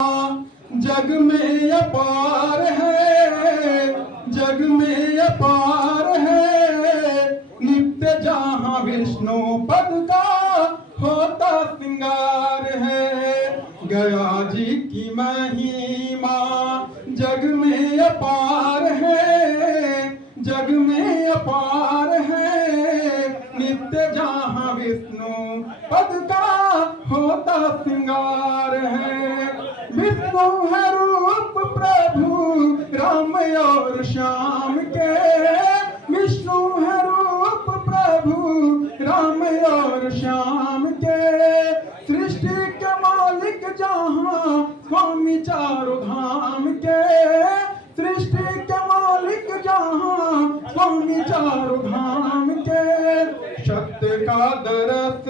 जग में अपार है, जग में अपार है, नित्य जहाँ विष्णु पद का होता सिंगार है। गया जी की महिमा जग में अपार है, जग में अपार है, नित्य जहाँ विष्णु पद का होता सिंगार है। विष्णु है रूप प्रभु राम और श्याम के, विष्णु है रूप प्रभु राम और श्याम के, सृष्टि के मालिक जहाँ स्वामी चारों धाम के, सृष्टि के मालिक जहाँ स्वामी चारों धाम के, सत्य का दरस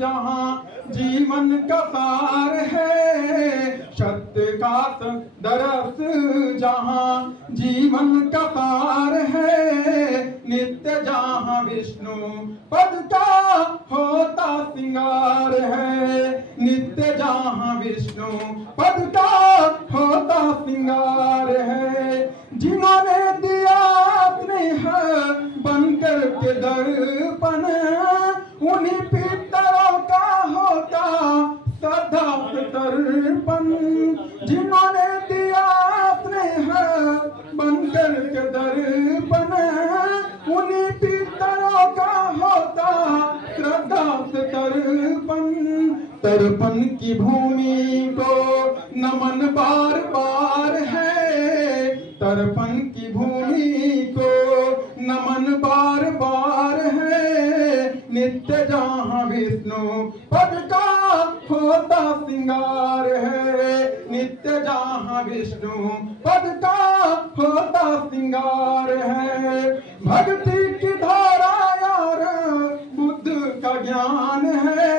जहाँ जीवन का सार है, सत्य का दरस जहाँ जीवन का सार है, नित्य जहाँ विष्णु पद का होता सिंगार है, नित्य जहाँ विष्णु पद का होता सिंगार है। जिन्होंने दिया स्नेह बनकर के दर्पण, उन्हीं पितरों का होता सदा तर्पण। जिन्होंने दिया स्नेह बनकर के दर्पण, उन्हीं पितरों का होता श्रद्धा तर्पण। तर्पण की भूमि को नमन बार बार है, तर्पण की भूमि को नमन बार बार है, नित्य जहाँ विष्णु पद का होता सिंगार है, नित्य जहाँ विष्णु पद का होता सिंगार है। भक्ति की धारा यार बुद्ध का ज्ञान है,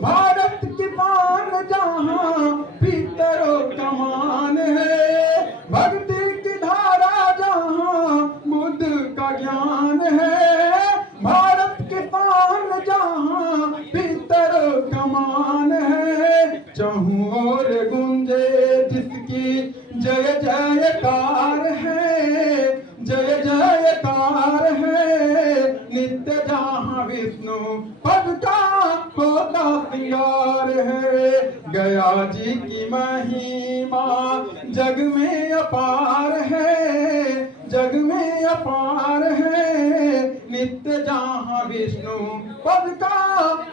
भारत की शान जहाँ पितरों का मान है, भक्ति की धारा जहाँ बुद्ध का ज्ञान है, भारत की शान जहाँ पितरों का मान है। चहु और गुंजे जिसकी जय जयकार है, जय जयकार है, नित्य जहाँ विष्णु पद का होता सिंगार है। गया जी की महिमा जग में अपार है, जग में अपार है, नित्य जहाँ विष्णु पद का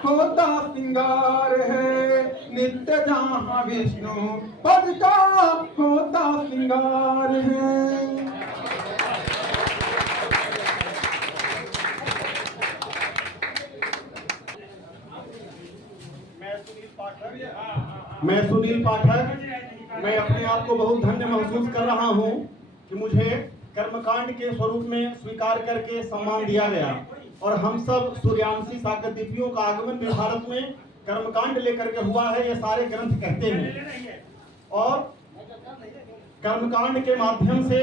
होता सिंगार है, नित्य जहाँ विष्णु पद का होता सिंगार है। मैं सुनील पाठक, मैं अपने आप को बहुत धन्य महसूस कर रहा हूं कि मुझे कर्मकांड के स्वरूप में स्वीकार करके सम्मान दिया गया और हम सब सूर्यांशी साकरदीपियों का आगमन भी भारत में कर्मकांड लेकर के हुआ है, ये सारे ग्रंथ कहते हैं। और कर्मकांड के माध्यम से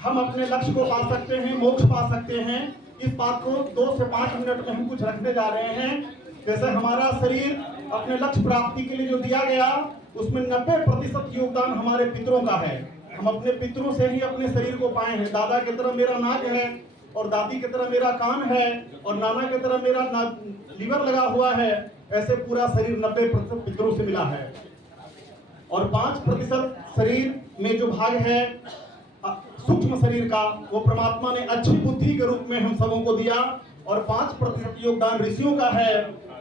हम अपने लक्ष्य को पा सकते हैं, मोक्ष पा सकते हैं। इस बात को 2 से 5 मिनट में हम कुछ रखने जा रहे हैं। जैसे हमारा शरीर अपने लक्ष्य प्राप्ति के लिए जो दिया गया, उसमें 90% योगदान हमारे पितरों का है। हम अपने पितरों से ही अपने शरीर को पाए हैं। दादा की तरह मेरा नाक है और दादी की तरह मेरा कान है और नाना की तरह मेरा लीवर लगा हुआ है। ऐसे पूरा शरीर 90% पितरों से मिला है। और 5% शरीर में जो भाग है सूक्ष्म शरीर का, वो परमात्मा ने अच्छी बुद्धि के रूप में हम सबों को दिया। और 5% योगदान ऋषियों का है,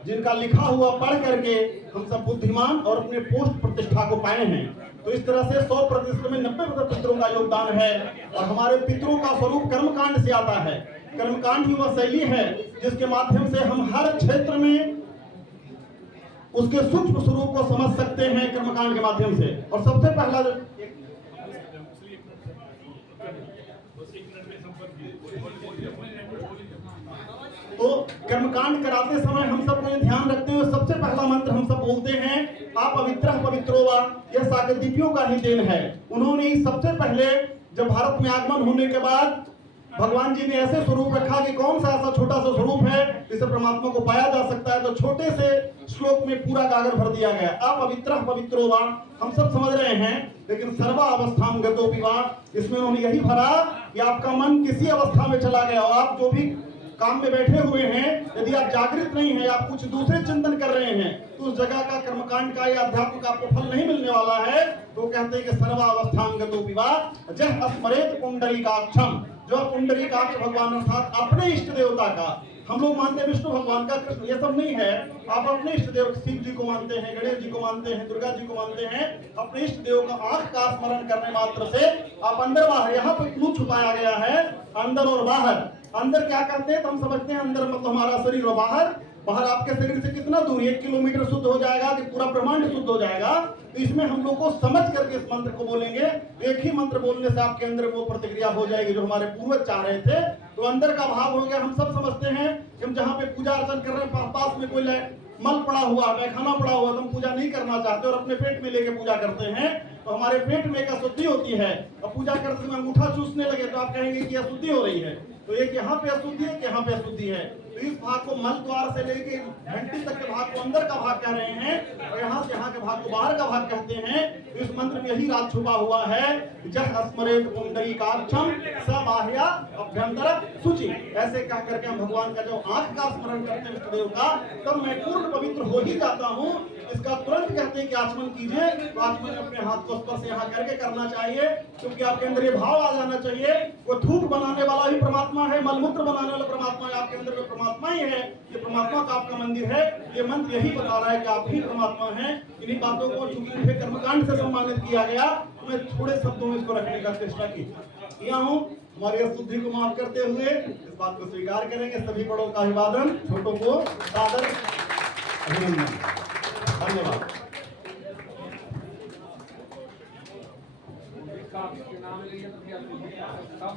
जिनका लिखा हुआ पढ़ करके हम सब बुद्धिमान और अपने पोस्ट प्रतिष्ठा को पाए हैं। तो इस तरह से 100% में 90% पितरों का योगदान है। और हमारे पितरों का स्वरूप कर्मकांड से आता है। कर्मकांड ही वह शैली है जिसके माध्यम से हम हर क्षेत्र में उसके सूक्ष्म स्वरूप को समझ सकते हैं, कर्मकांड के माध्यम से। और सबसे पहला तो कर्मकांड कराते समय हम सब को ध्यान रखते हुए सबसे पहला मंत्र हम सब बोलते हैं, आप पवित्रः पवित्रो वा। यह साकरदीपियों का ही देन है। उन्होंने सबसे पहले जब भारत में आगमन होने के बाद भगवान जी ने ऐसे स्वरूप रखा कि कौन सा ऐसा छोटा सा स्वरूप है जिससे परमात्मा को पाया जा सकता है, तो छोटे से श्लोक में पूरा गागर भर दिया गया। अपवित्रः पवित्रो वा, हम सब समझ रहे हैं, लेकिन सर्वा अवस्थाम गतोपि वा, इसमें उन्होंने यही भरा कि आपका मन किसी अवस्था में चला गया और आप जो भी काम में बैठे हुए हैं, यदि आप जागृत नहीं हैं, आप कुछ दूसरे चिंतन कर रहे हैं, तो उस जगह का कर्मकांड का या अध्यात्म का आपको फल नहीं मिलने वाला है। तो कहते हैं कि सर्वावस्थान गतो विवा जह स्मरेत पुंडरीकाक्षम, जो पुंडरीकाक्ष भगवान अर्थात अपने इष्ट देवता का, हम लोग मानते हैं विष्णु भगवान का, कृष्ण, ये सब नहीं है। आप अपने इष्ट देव शिव जी को मानते हैं, गणेश जी को मानते हैं, दुर्गा जी को मानते हैं। अपने इष्ट देव का आंख का स्मरण करने मात्र से आप अंदर बाहर, यहाँ पर क्लू छुपाया गया है, अंदर और बाहर। अंदर क्या करते हैं तो हम समझते हैं अंदर मतलब हमारा शरीर, और बाहर, बाहर आपके शरीर से कितना दूर, 1 किलोमीटर शुद्ध हो जाएगा कि पूरा ब्रह्मांड शुद्ध हो जाएगा। तो इसमें हम लोग को समझ करके इस मंत्र को बोलेंगे। एक ही मंत्र बोलने से आपके अंदर वो प्रतिक्रिया हो जाएगी जो हमारे पूर्वज चाह रहे थे। तो अंदर का भाव हो गया। हम सब समझते हैं कि हम जहाँ पे पूजा अर्चन कर रहे हैं, पास में कोई मल पड़ा हुआ है, खाना पड़ा हुआ है, तो हम पूजा नहीं करना चाहते और अपने पेट में लेके पूजा करते हैं, तो हमारे पेट में एक अशुद्धि होती है। और पूजा करते समय अंगूठा चूसने लगे तो आप कहेंगे कि अशुद्धि हो रही है। तो एक यहाँ पे अशुद्धि है, यहाँ पे अशुद्धि है। तो इस भाग को मल द्वार से लेके घंटी तक के भाग को अंदर का भाग कह रहे हैं, और यहाँ से यहाँ के भाग को बाहर का भाग कहते हैं। तो इस मंत्र में यही राज छुपा हुआ है। जह स्मरेत पुंडरीकाक्षम स बाह्या अभ्यंतर शुचि, ऐसे कह करके हम भगवान का जो आंख का स्मरण करते हैं विष्णुदेव का, तब मैं पूर्ण पवित्र हो ही जाता हूँ। इसका तुरंत कहते हैं कि आचमन कीजिए। तो आचमन अपने हाथ को स्पर्श यहाँ करके करना चाहिए, क्योंकि आपके अंदर ये भाव आ जाना चाहिए, वो धूप बनाने वाला भी परमात्मा है, मलमूत्र बनाने वाला परमात्मा है, आपके अंदर में परमात्मा ही है। ये परमात्मा का आपका मंदिर है। ये मंत्र यही बता रहा है कि आप ही परमात्मा हैं। इन्हीं बातों को चूंकि मुझे कर्मकांड से सम्मानित किया गया, तो मैं थोड़े शब्दों में इसको रखने का चेष्टा किया हूँ। हमारी अशुद्धि को माफ करते हुए इस बात को स्वीकार करेंगे। सभी बड़ों का अभिवादन, छोटों को सादर अभिनंदन। धन्यवाद। नाम